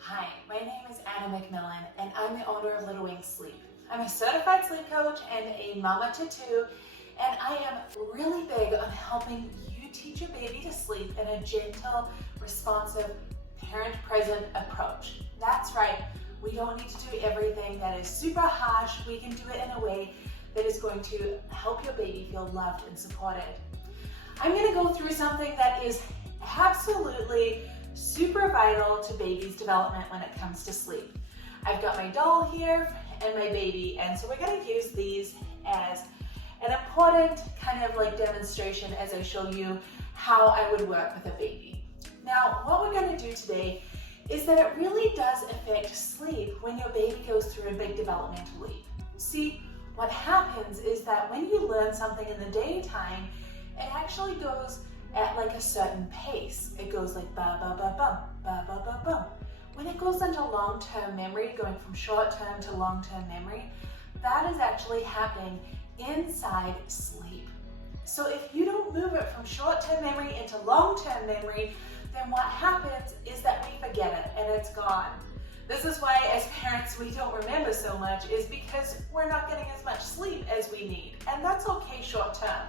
Hi, my name is Anna McMillan and I'm the owner of Little Wing Sleep. I'm a certified sleep coach and a mama to two, and I am really big on helping you teach your baby to sleep in a gentle, responsive, parent-present approach. That's right, we don't need to do everything that is super harsh. We can do it in a way that is going to help your baby feel loved and supported. I'm going to go through something that is absolutely super vital to baby's development when it comes to sleep. I've got my doll here and my baby, and so we're going to use these as an important kind of like demonstration as I show you how I would work with a baby. Now, what we're going to do today is that it really does affect sleep when your baby goes through a big developmental leap. See, what happens is that when you learn something in the daytime, it actually goes at like a certain pace. It goes like ba ba ba bum, ba ba ba bum. When it goes into long-term memory, going from short-term to long-term memory, that is actually happening inside sleep. So if you don't move it from short-term memory into long-term memory, then what happens is that we forget it and it's gone. This is why as parents we don't remember so much, is because we're not getting as much sleep as we need, and that's okay short-term.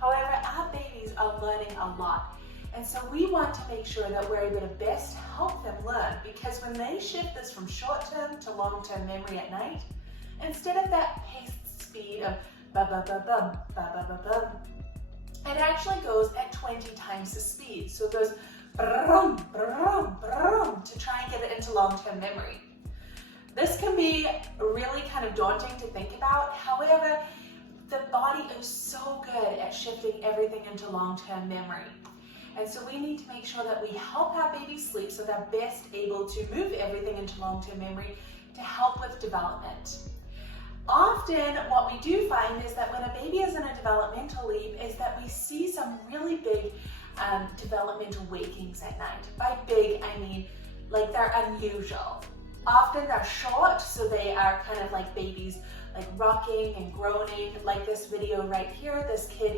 However, our babies are learning a lot, and so we want to make sure that we're able to best help them learn, because when they shift this from short-term to long-term memory at night, instead of that paced speed of ba ba ba bum, ba ba ba bum, it actually goes at 20 times the speed. So it goes brum, brum, brum, to try and get it into long-term memory. This can be really kind of daunting to think about. However, the body is so good at shifting everything into long-term memory. And so we need to make sure that we help our babies sleep so they're best able to move everything into long-term memory to help with development. Often what we do find is that when a baby is in a developmental leap is that we see some really big developmental wakings at night. By big, I mean like they're unusual. Often they're short, so they are kind of like babies like rocking and groaning, like this video right here. This kid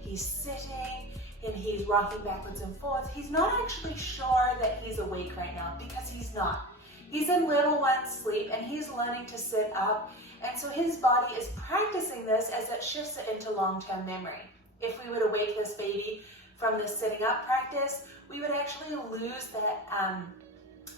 he's sitting and he's rocking backwards and forwards. He's not actually sure that he's awake right now, because he's not. He's in little one sleep and he's learning to sit up, and so his body is practicing this as it shifts it into long-term memory. If we would awake this baby from the sitting up practice, we would actually lose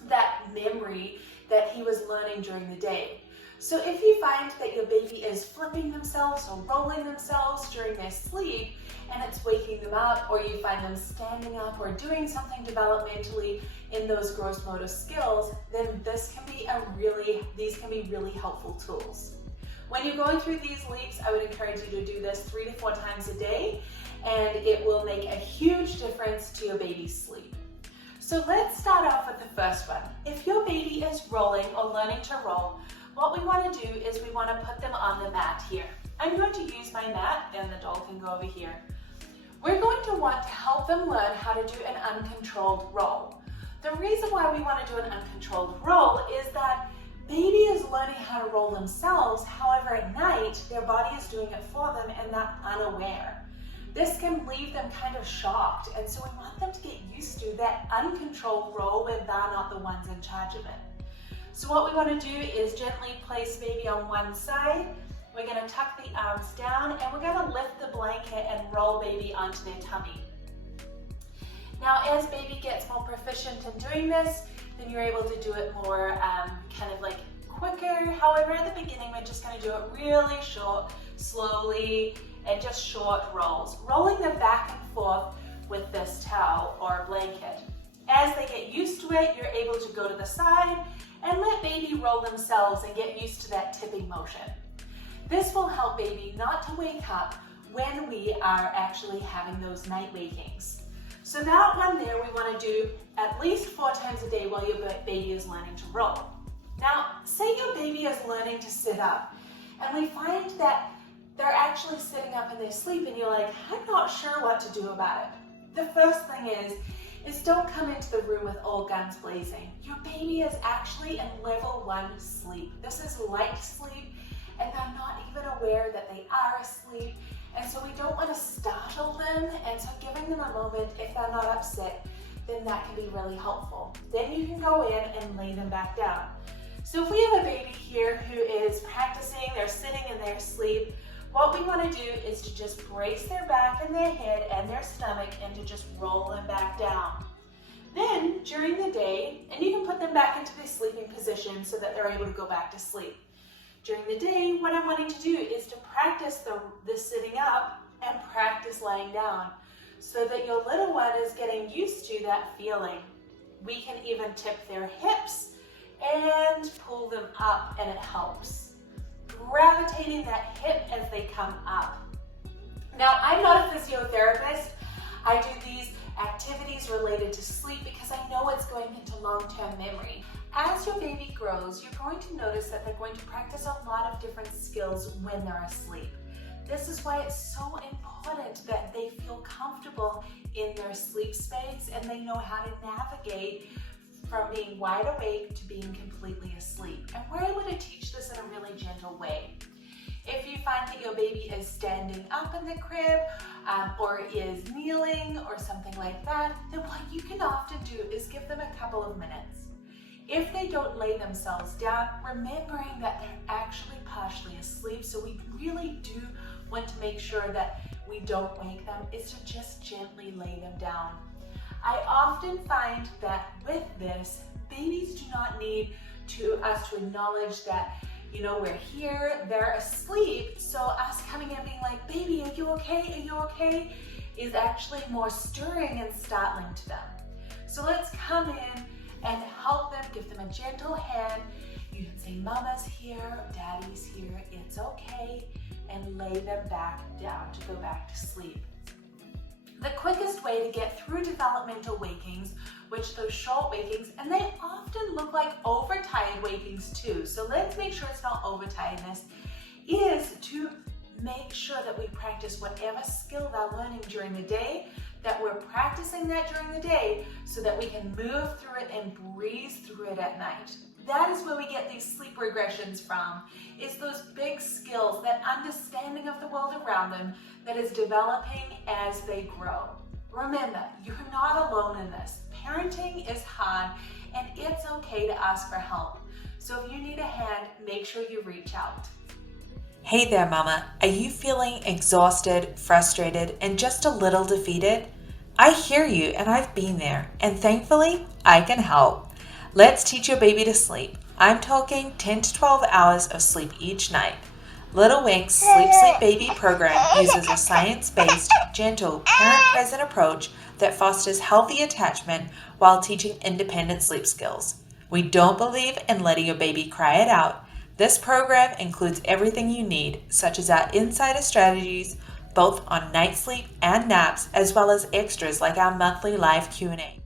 that memory that he was learning during the day. So if you find that your baby is flipping themselves or rolling themselves during their sleep and it's waking them up, or you find them standing up or doing something developmentally in those gross motor skills, then these can be really helpful tools. When you're going through these leaps, I would encourage you to do this 3 to 4 times a day, and it will make a huge difference to your baby's sleep. So let's start off with the first one. If your baby is rolling or learning to roll, what we want to do is we want to put them on the mat here. I'm going to use my mat, and the doll can go over here. We're going to want to help them learn how to do an uncontrolled roll. The reason why we want to do an uncontrolled roll is that baby is learning how to roll themselves. However, at night, their body is doing it for them and they're unaware. This can leave them kind of shocked, and so we want them to get used to that uncontrolled roll when they're not the ones in charge of it. So what we want to do is gently place baby on one side. We're going to tuck the arms down, and we're going to lift the blanket and roll baby onto their tummy. Now, as baby gets more proficient in doing this, then you're able to do it more kind of like quicker. However, at the beginning, we're just going to do it really short, slowly, and just short rolls, rolling them back and forth with this towel or blanket. As they get used to it, you're able to go to the side and let baby roll themselves and get used to that tipping motion. This will help baby not to wake up when we are actually having those night wakings. So that one there, we want to do at least 4 times a day while your baby is learning to roll. Now, say your baby is learning to sit up, and we find that they're actually sitting up in their sleep, and you're like, I'm not sure what to do about it. The first thing is don't come into the room with all guns blazing. Your baby is actually in level 1 sleep. This is light sleep, and they're not even aware that they are asleep. And so we don't want to startle them, and so giving them a moment, if they're not upset, then that can be really helpful. Then you can go in and lay them back down. So if we have a baby here who is practicing, they're sitting in their sleep, what we want to do is to just brace their back and their head and their stomach and to just roll them back down. Then during the day, and you can put them back into the sleeping position so that they're able to go back to sleep. During the day, what I'm wanting to do is to practice the sitting up and practice lying down so that your little one is getting used to that feeling. We can even tip their hips and pull them up, and it helps. Gravitating that hip as they come up. Now, I'm not a physiotherapist. I do these activities related to sleep because I know it's going into long-term memory. As your baby grows, you're going to notice that they're going to practice a lot of different skills when they're asleep. This is why it's so important that they feel comfortable in their sleep space and they know how to navigate from being wide awake to being completely asleep. And we're able to teach this in a really gentle way. If you find that your baby is standing up in the crib or is kneeling or something like that, then what you can often do is give them a couple of minutes. If they don't lay themselves down, remembering that they're actually partially asleep, so we really do want to make sure that we don't wake them, is to just gently lay them down. I often find that with this, babies do not need us to acknowledge that, you know, we're here, they're asleep, so us coming in being like, baby, are you okay? Are you okay? Is actually more stirring and startling to them. So let's come in and help them, give them a gentle hand. You can say, Mama's here, Daddy's here, it's okay, and lay them back down to go back to sleep. The quickest way to get through developmental wakings, which those short wakings, and they often look like overtired wakings too, so let's make sure it's not overtiredness, is to make sure that we practice whatever skill they're learning during the day, that we're practicing that during the day so that we can move through it and breeze through it at night. That is where we get these sleep regressions from, is those big skills, that understanding of the world around them that is developing as they grow. Remember, you're not alone in this. Parenting is hard and it's okay to ask for help. So if you need a hand, make sure you reach out. Hey there, Mama. Are you feeling exhausted, frustrated, and just a little defeated? I hear you, and I've been there, and thankfully, I can help. Let's teach your baby to sleep. I'm talking 10 to 12 hours of sleep each night. Little Wink's Sleep Baby program uses a science-based, gentle, parent-present approach that fosters healthy attachment while teaching independent sleep skills. We don't believe in letting your baby cry it out. This program includes everything you need, such as our insider strategies, both on night sleep and naps, as well as extras like our monthly live Q&A.